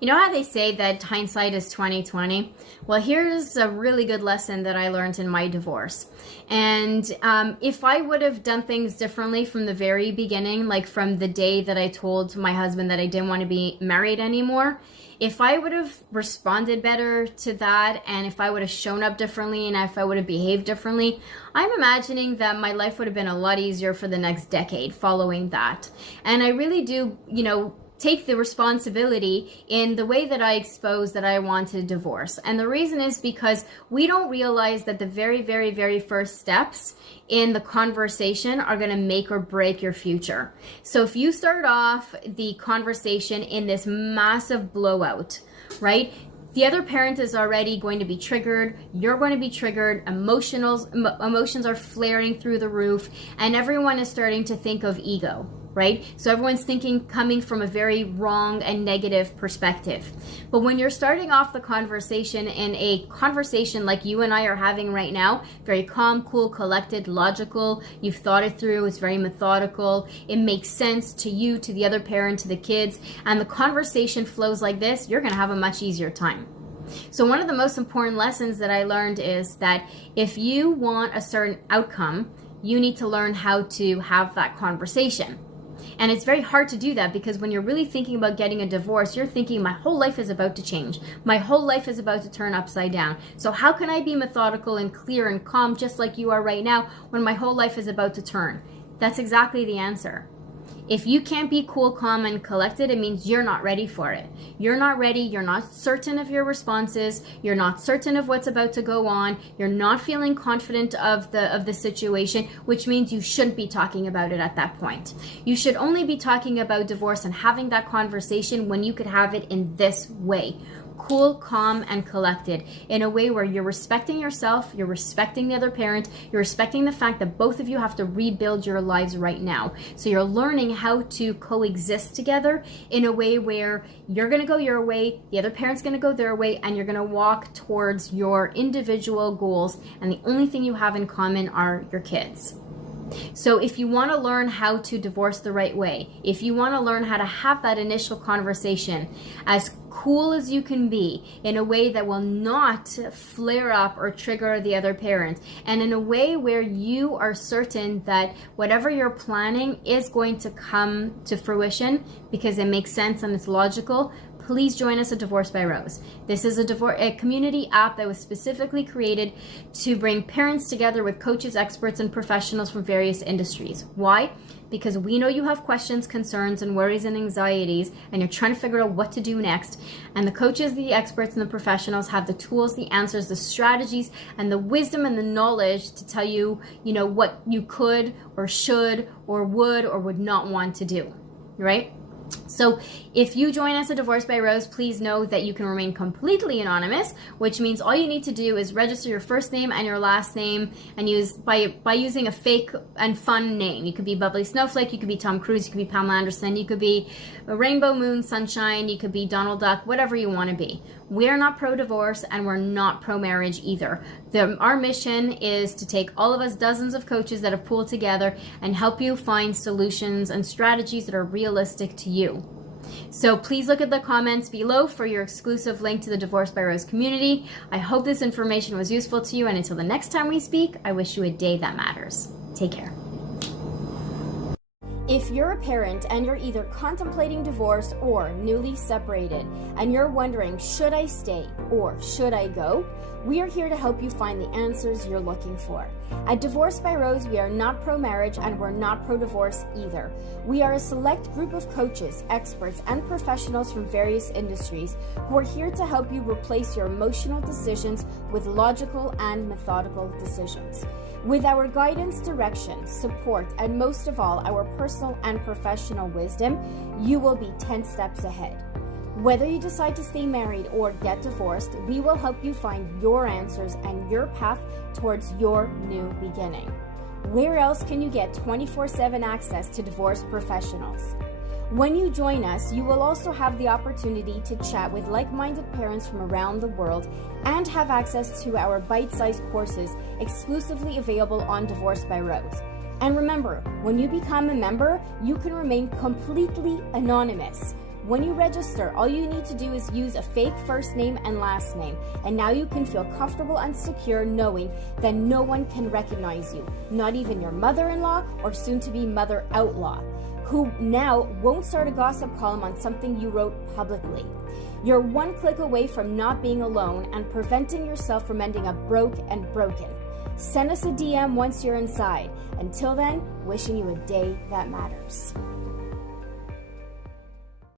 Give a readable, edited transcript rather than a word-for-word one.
You know how they say that hindsight is 2020? Well, here's a really good lesson that I learned in my divorce. And if I would have done things differently from the very beginning, like from the day that I told my husband that I didn't want to be married anymore, if I would have responded better to that, and if I would have shown up differently, and if I would have behaved differently, I'm imagining that my life would have been a lot easier for the next decade following that. And I really do, take the responsibility in the way that I exposed that I wanted a divorce. And the reason is because we don't realize that the very, very, very first steps in the conversation are going to make or break your future. So if you start off the conversation in this massive blowout, right? The other parent is already going to be triggered. You're going to be triggered. Emotions are flaring through the roof, and everyone is starting to think of ego, right? So everyone's coming from a very wrong and negative perspective. But when you're starting off the conversation in a conversation like you and I are having right now, very calm, cool, collected, logical, you've thought it through, it's very methodical, it makes sense to you, to the other parent, to the kids, and the conversation flows like this, you're gonna have a much easier time. So one of the most important lessons that I learned is that if you want a certain outcome, you need to learn how to have that conversation. And it's very hard to do that because when you're really thinking about getting a divorce, you're thinking my whole life is about to change. My whole life is about to turn upside down. So how can I be methodical and clear and calm just like you are right now when my whole life is about to turn? That's exactly the answer. If you can't be cool, calm, and collected, it means you're not ready for it. You're not ready. You're not certain of your responses. You're not certain of what's about to go on. You're not feeling confident of the situation, which means you shouldn't be talking about it at that point. You should only be talking about divorce and having that conversation when you could have it in this way. Cool, calm, and collected in a way where you're respecting yourself, you're respecting the other parent, you're respecting the fact that both of you have to rebuild your lives right now. So you're learning how to coexist together in a way where you're going to go your way, the other parent's going to go their way, and you're going to walk towards your individual goals. And the only thing you have in common are your kids. So if you want to learn how to divorce the right way, if you want to learn how to have that initial conversation as cool as you can be in a way that will not flare up or trigger the other parent, and in a way where you are certain that whatever you're planning is going to come to fruition because it makes sense and it's logical, please join us at Divorce by Rose. This is a community app that was specifically created to bring parents together with coaches, experts, and professionals from various industries. Why? Because we know you have questions, concerns, and worries and anxieties, and you're trying to figure out what to do next. And the coaches, the experts, and the professionals have the tools, the answers, the strategies, and the wisdom and the knowledge to tell you, what you could or should or would not want to do, right? So if you join us at Divorce by Rose, please know that you can remain completely anonymous, which means all you need to do is register your first name and your last name and by using a fake and fun name. You could be Bubbly Snowflake, you could be Tom Cruise, you could be Pamela Anderson, you could be Rainbow Moon Sunshine, you could be Donald Duck, whatever you want to be. We're not pro-divorce and we're not pro-marriage either. Our mission is to take all of us dozens of coaches that have pulled together and help you find solutions and strategies that are realistic to you. So please look at the comments below for your exclusive link to the Divorce by Rose community. I hope this information was useful to you, and until the next time we speak, I wish you a day that matters. Take care. If you're a parent and you're either contemplating divorce or newly separated, and you're wondering, should I stay or should I go? We are here to help you find the answers you're looking for. At Divorce by Rose, we are not pro-marriage and we're not pro-divorce either. We are a select group of coaches, experts, and professionals from various industries who are here to help you replace your emotional decisions with logical and methodical decisions. With our guidance, direction, support, and most of all, our personal and professional wisdom, you will be 10 steps ahead. Whether you decide to stay married or get divorced, we will help you find your answers and your path towards your new beginning. Where else can you get 24/7 access to divorce professionals? When you join us, you will also have the opportunity to chat with like-minded parents from around the world and have access to our bite-sized courses exclusively available on Divorce by Rose. And remember, when you become a member, you can remain completely anonymous. When you register, all you need to do is use a fake first name and last name, and now you can feel comfortable and secure knowing that no one can recognize you, not even your mother-in-law or soon-to-be mother-outlaw, who now won't start a gossip column on something you wrote publicly. You're one click away from not being alone and preventing yourself from ending up broke and broken. Send us a DM once you're inside. Until then, wishing you a day that matters.